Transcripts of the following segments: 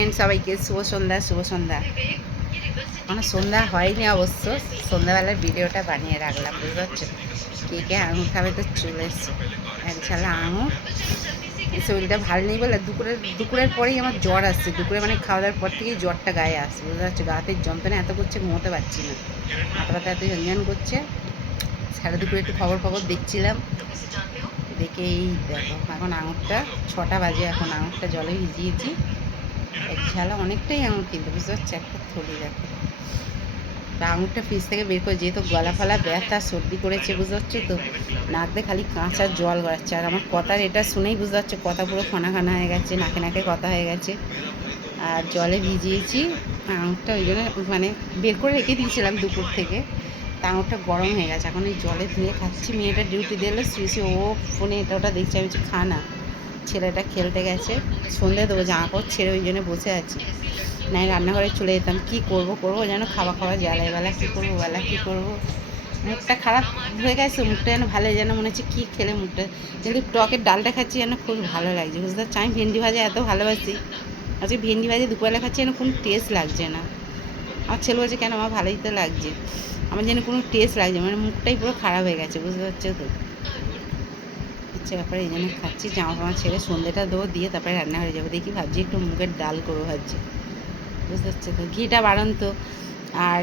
সবাইকে শুভ সন্ধ্যা। আমার সন্ধ্যা হয়নি অবশ্য, সন্ধ্যাবেলার ভিডিওটা বানিয়ে রাখলাম, বুঝতে পারছো। কে আঙুর খাবে তো চলে এসছে এক ঝালা আঙুর। শরীরটা ভালো নেই বলে দুপুরের পরেই আমার জ্বর আসছে। দুপুরে মানে খাওয়া দাওয়ার পর থেকেই জ্বরটা গায়ে আসছে, বুঝতে পারছো। গাতের যন্ত্রণা এত করছে, ঘুমোতে পারছি না, মাথা ব্যথা এত ঝনঝন করছে। সারা দুপুরে একটু খবর দেখছিলাম, দেখে এই দেখো এখন আঙুরটা 6টা বাজে, এখন আঙুরটা জলে ভিজিয়েছি এক ঝালা, অনেকটাই আঙুর কিন্তু, বুঝতে পারছি। একটা থলি দেখো, আঙুরটা ফ্রিজ থেকে বের করে, যেহেতু গলা ফলা ব্যথা সর্দি করেছে, বুঝতে পারছো তো, নাক দিয়ে খালি কাঁচা জল গড়াচ্ছে। আর আমার কথার এটা শুনেই বুঝতে পারছো, কথা পুরো খানা হয়ে গেছে, নাকে কথা হয়ে গেছে। আর জলে ভিজিয়েছি আঙুরটা, ওই জন্য মানে বের করে রেখে দিয়েছিলাম দুপুর থেকে, তা আঙুরটা গরম হয়ে গেছে। এখন এই জলে ধুয়ে খাচ্ছি। মেয়েটা ডিউটি দিলে শুয়েছি, ও ফোনে এটা ওটা দেখছে, আমি খা না। ছেলেটা খেলতে গেছে, সন্ধে দেবো, জামা কাপড় ছেড়ে ওই জন্য বসে আছি। নাই রান্নাঘরে চলে যেতাম, কী করবো যেন খাওয়া জ্বালায়, বেলা কী করবো। মুখটা খারাপ হয়ে গেছে, মুখটা যেন ভালো, যেন মনে হচ্ছে কী খেলে মুখটা, কিন্তু টকের ডালটা খাচ্ছি যেন খুব ভালো লাগছে, বুঝতে পারছি। আমি ভেন্ডি ভাজা এত ভালোবাসি, আজকে ভেন্ডি ভাজা দুপুরবেলা খাচ্ছি যেন কোনো টেস্ট লাগছে না। আমার ছেলে বলছে কেন, আমার ভালোই তো লাগছে, আমার যেন কোনো টেস্ট লাগছে, মানে মুখটাই পুরো খারাপ হয়ে গেছে, বুঝতে পারছো তো। হচ্ছে ব্যাপারে, এই জন্য খাচ্ছি। জামা ছেড়ে সন্ধ্যেটা দেবো, দিয়ে তারপরে রান্নাঘরে যাবো। দেখি ভাবছি একটু মুগের ডাল করবো ভাবছি, বুঝতে পারছো তো। ঘিটা বাড়ন্ত, আর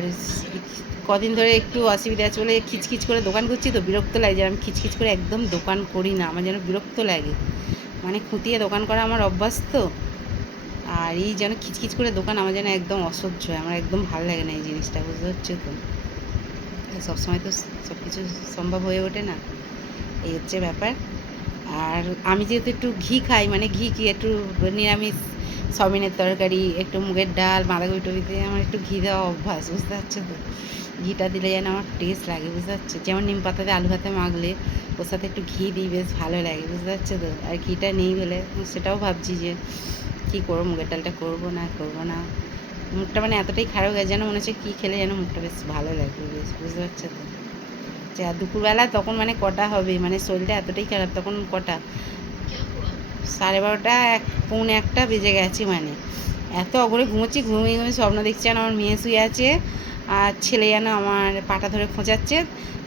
কদিন ধরে একটু অসুবিধা আছে বলে খিচখিচ করে দোকান করছি তো, বিরক্ত লাগে। যে আমি খিচখিচ করে একদম দোকান করি না, আমার যেন বিরক্ত লাগে, মানে খুঁটিয়ে দোকান করা আমার অভ্যাস তো। আর এই যেন খিচখিচ করে দোকান আমার যেন একদম অসহ্য হয়, আমার একদম ভালো লাগে না এই জিনিসটা, বুঝতে পারছো তো। সবসময় তো সব কিছু সম্ভব হয়ে ওঠে না, এই হচ্ছে ব্যাপার। আর আমি যেহেতু একটু ঘি খাই, মানে ঘি কি একটু নিরামিষ, সয়াবিনের তরকারি, একটু মুগের ডাল, বাঁধাকপি টবিতে আমার একটু ঘি দেওয়া অভ্যাস, বুঝতে পারছো তো। ঘিটা দিলে যেন আমার টেস্ট লাগে, বুঝতে পারছো। যেমন নিম পাতাতে আলু ভাতে মাখলে ওর সাথে একটু ঘি দিই, বেশ ভালো লাগে, বুঝতে পারছো তো। আর ঘিটা নেই বলে সেটাও ভাবছি যে কী করবো, মুগের ডালটা করবো না। মুখটা মানে এতটাই খারাপ হয়ে যেন মনে হচ্ছে কী খেলে যেন মুখটা বেশ ভালো লাগবে, বেশ, বুঝতে পারছো তো। যা দুপুরবেলা তখন মানে কটা হবে, মানে শরীরটা এতটাই খারাপ, তখন কটা 12:30 পৌনে 1টা বেজে গেছে, মানে এত অগরে ঘুমিয়ে স্বপ্ন দেখছি। যেন আমার মেয়ে শুয়ে আছে, আর ছেলে যেন আমার পাটা ধরে খোঁচাচ্ছে।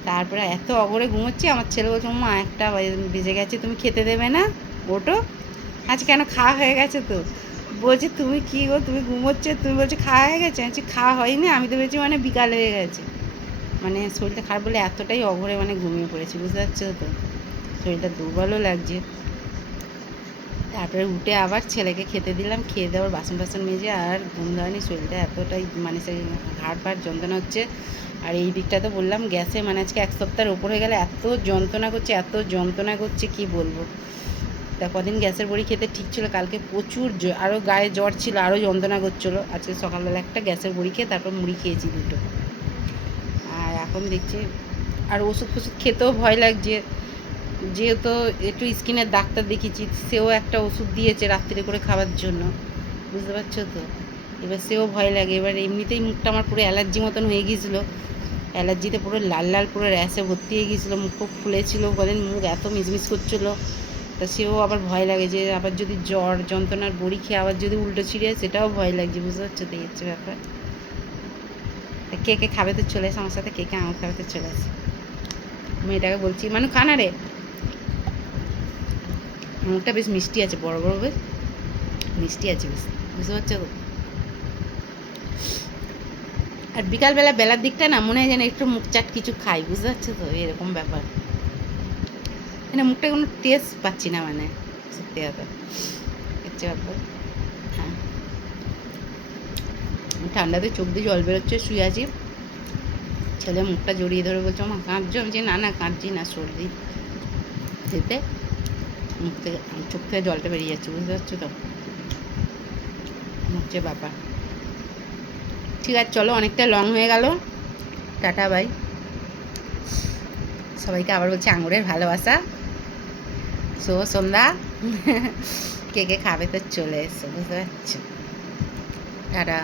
তারপরে এত অগরে ঘুমোচ্ছি, আমার ছেলে বলছে মা 1টা বেজে গেছে, তুমি খেতে দেবে না, ওটো। আজ কেন, খাওয়া হয়ে গেছে তো। বলছে তুমি কী গো, তুমি ঘুমোচ্ছে, তুমি বলছো খাওয়া হয়ে গেছে। আমি খাওয়া হয়নি, আমি তো বলছি মানে বিকাল হয়ে গেছে। মানে শরীরটা খারাপ বলে এতটাই অঘরে মানে ঘুমিয়ে পড়েছি, বুঝতে পারছো তো। শরীরটা দুর্বলও লাগছে। তারপরে উঠে আবার ছেলেকে খেতে দিলাম, খেয়ে দেওয়ার বাসন মেজে, আর ঘুম ধরেনি। শরীরটা এতটাই মানে সেই হাড় যন্ত্রণা হচ্ছে। আর এই দিকটা তো বললাম গ্যাসে, মানে আজকে 1 সপ্তাহের ওপর হয়ে গেলে এত যন্ত্রণা করছে কি বলবো। তা কদিন গ্যাসের বড়ি খেতে ঠিক ছিল, কালকে প্রচুর আরও গায়ে জ্বর ছিল, আরও যন্ত্রণা করছিলো। আজকে সকালবেলা একটা গ্যাসের বড়ি খেয়ে তারপর মুড়ি খেয়েছি 2টো। আর এখন দেখছি, আর ওষুধ খেতেও ভয় লাগছে, যেহেতু একটু স্কিনের ডাক্তার দেখিয়েছি, সেও একটা ওষুধ দিয়েছে রাত্রিরে করে খাওয়ার জন্য, বুঝতে পারছো তো। এবার সেও ভয় লাগে। এবার এমনিতেই মুখটা আমার পুরো অ্যালার্জি মতন হয়ে গিয়েছিলো, অ্যালার্জিতে পুরো লাল পুরো র্যাশে ভর্তি হয়ে গিয়েছিলো, মুখ খুব ফুলেছিল, বলেন মুখ এত মিসমিস করছিলো। তা সেও আবার ভয় লাগে যে আবার যদি জ্বর যন্ত্রণার বড়ি খেয়ে আবার যদি উল্টো ছিঁড়ে, সেটাও ভয় লাগছে, বুঝতে পারছো তো। এই হচ্ছে ব্যাপার। কে খাবে তো চলে আসে আমার সাথে, কে আঙুর খাবে তো চলে আসে। মেয়েটাকে বলছি মানু খানা রে, মুখটা বেশ মিষ্টি আছে, বড় বেশ মিষ্টি আছে বেশ, বুঝতে পারছো তো। আর বিকালবেলা বেলার দিকটা না মনে হয় যেন একটু মুখ চাট কিছু খাই, বুঝতে পারছো তো, এরকম ব্যাপার। মানে মুখটা কোনো টেস্ট পাচ্ছি না, মানে সত্যি কথা হচ্ছে ব্যাপার। হ্যাঁ, ঠান্ডাতে চোখ দিয়ে জল বেরোচ্ছে, শুয়ে আছি। ছেলে মুখটা জড়িয়ে ধরে বলছে মা কাঁদছো, আমি যে না কাঁদছি না, সর্দি যেতে মুখ থেকে চোখ থেকে জলটা বেরিয়ে যাচ্ছে, বুঝতে পারছো তো। হচ্ছে ব্যাপার। ঠিক আছে চলো, অনেকটা লং হয়ে গেল, টাটা বাই। সবাইকে আবার বলছি আঙুরের ভালোবাসা, শুভ সন্ধ্যা। কে খাবে তো চলে এসো, বুঝতে পারছো। টাটা।